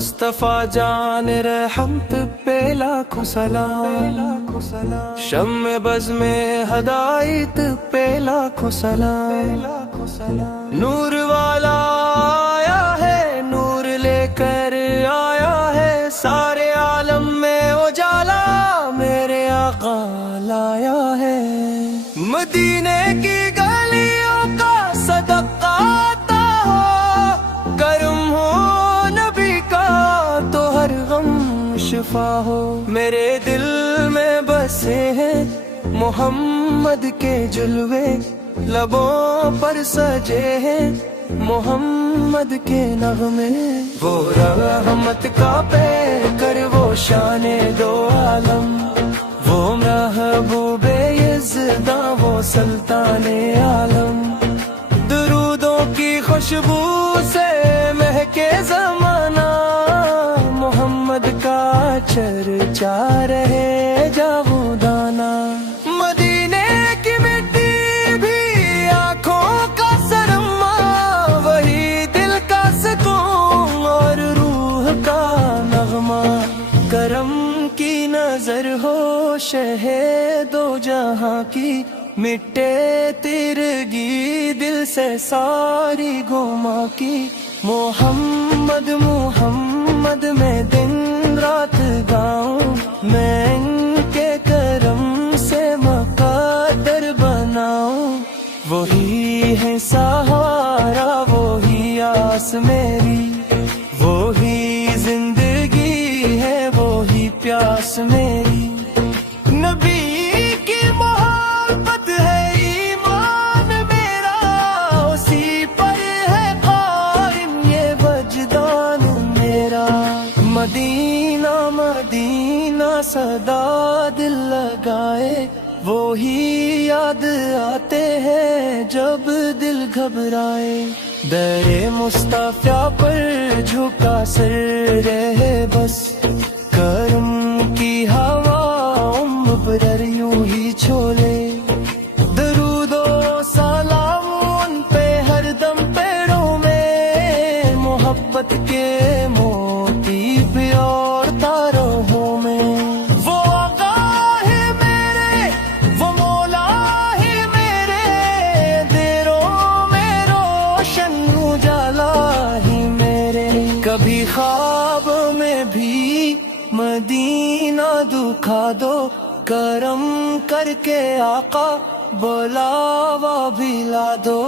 مصطفیٰ جان رحم پہ لاکھوں سلام، شمع بز میں ہدایت پہ لاکھوں سلام، نور والا آیا ہے، نور لے کر آیا ہے، سارے عالم میں اجالا میرے آقا لایا ہے، مدینے کی گلیوں کا صدقہ آتا ہو، کرم ہو نبی کا تو ہر غم شفا ہو، میرے دل میں بسے ہیں محمد کے جلوے، لبوں پر سجے ہیں محمد کے نغمے، وہ رحمت کا پیکر وہ شان دو عالم، وہ محبوب یزداں وہ سلطان عالم، درودوں کی خوشبو سے مہکے زمانہ، محمد کا چرچا رہے جاودانہ، مدینے کی مٹی بھی آنکھوں کا سرما، وہی دل کا سکون اور روح کا نغمہ، کرم کی نظر ہو شہد و جہاں کی، مٹے تیرگی دل سے ساری گما کی، محمد محمد میں دن رات گاؤں، میں ان کے کرم سے مقدر بناؤں، وہی ہے سہارا وہی آس میری، وہی زندگی ہے وہی پیاس میری، نبی کی محبت ہے ایمان میرا، اسی پر ہے قائم یہ وجدان میرا، مدینہ مدینہ صدا دل لگائے، وہی یاد آتے ہیں جب دل گھبرائے، در مصطفیٰ پر جھکا سر رہے بس، کرم کی ہوا مبرر یوں ہی چھولے، درود و سلام ان پہ ہر دم پیروں میں، محبت کے موتی پہ اور تاروں میں، وہ آقا ہے میرے وہ مولا ہے میرے، دیروں میں روشن اجالا ہی میرے، کبھی خواب میں بھی مدینہ دکھا دو، کرم کر کے آقا بلاوا بھی لا دو،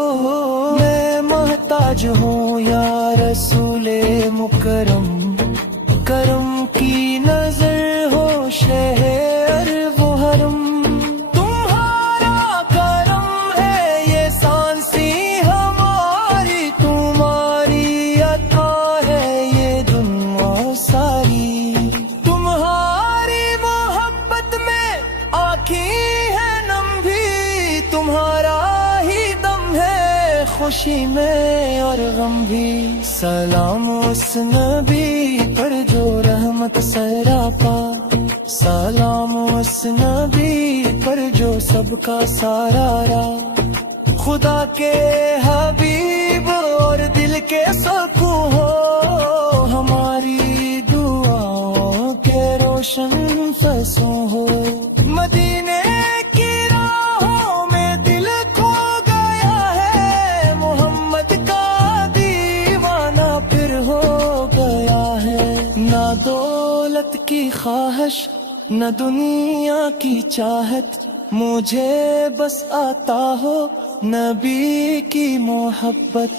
میں محتاج ہوں یا رسول مکرم، کرم کی نظر ہو شہر وہ حرم، تمہارا کرم ہے یہ سانسی ہماری، تمہاری عطا ہے یہ دنیا ساری، تمہاری محبت میں آنکھیں ہے نم بھی، تمہارا ہی دم ہے خوشی میں اور غم بھی، سلام اس نبی پر جو رحمت سراپا، سلام اس نبی پر جو سب کا سارا، خدا کے حبیب اور دل کے سکون ہو، ہماری دعاؤں کے روشن فیصوں ہو، مدینے کی راہوں میں دل کھو گیا ہے، محمد کا دیوانہ پھر ہو گیا ہے، نہ دولت کی خواہش نہ دنیا کی چاہت، مجھے بس آتا ہو نبی کی محبت،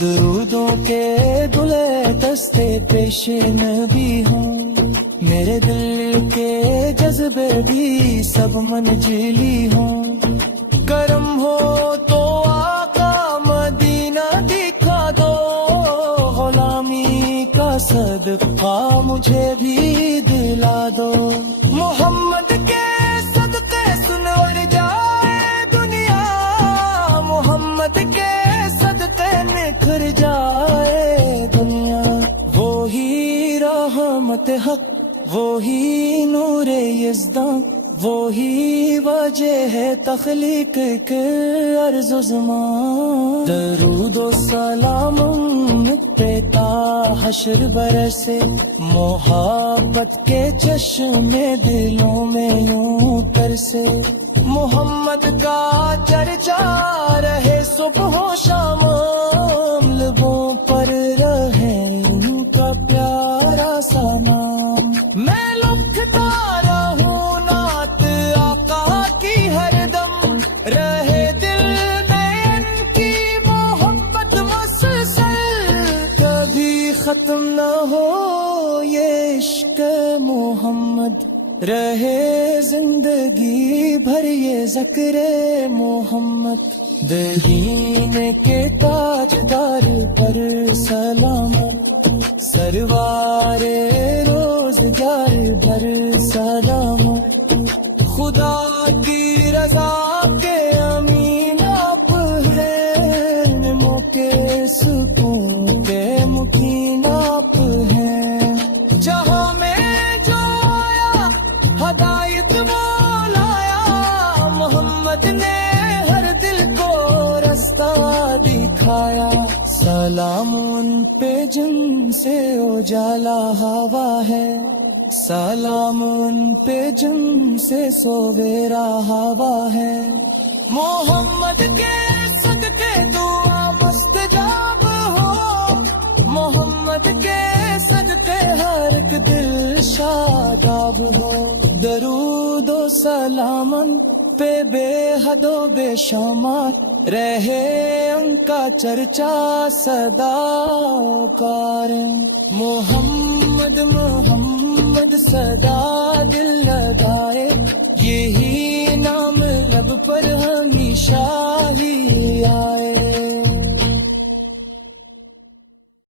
درودوں کے دلے دستے پیش نبی ہوں، میرے دل کے جذبے بھی سب منجلی ہوں، کرم ہو تو آقا مدینہ دکھا دو، غلامی کا صدقہ مجھے بھی دلا دو، محمد کے صدقے سنور جائے دنیا، محمد کے صدقے نکھر جائے دنیا، وہی رحمت حق وہی نور یزداں، وہی وجہ ہے تخلیق کے عرض و زمان. درود و سلام پہ تا حشر برسے، محبت کے چشم دلوں میں یوں ترسے. محمد کا چرچا رہے صبح و شام، لبوں پر رہے ان کا پیارا سا نام. میں لکھتا رہوں نعت آقا کی ہر دم، رہے دل میں ان کی محبت مسلسل، کبھی ختم نہ ہو یہ عشق محمد، رہے زندگی بھر یہ ذکر محمد. دین کے تاجدار پر سلامت، سروار روزگار بھر سلامت. خدا کی رضا کے امین آپ ہیں، نمو کے سکون کے مکین آپ ہیں. جہاں میں جو آیا ہدایت وہ لایا، محمد نے ہر دل کو رستہ دکھایا. سلام ان پہ جن سے اجالا ہوا ہے، سلام ان پہ جن سے سویرا ہوا ہے. محمد کے صدقے دعا مستجاب ہو، محمد کے صدقے ہر ایک دل شاداب ہو. درود و سلام پہ بے حد و بے شمار، رہے ان کا چرچا سدا کار. محمد محمد صدا دل لگائے، یہی نام لب پر ہمیشہ ہی آئے.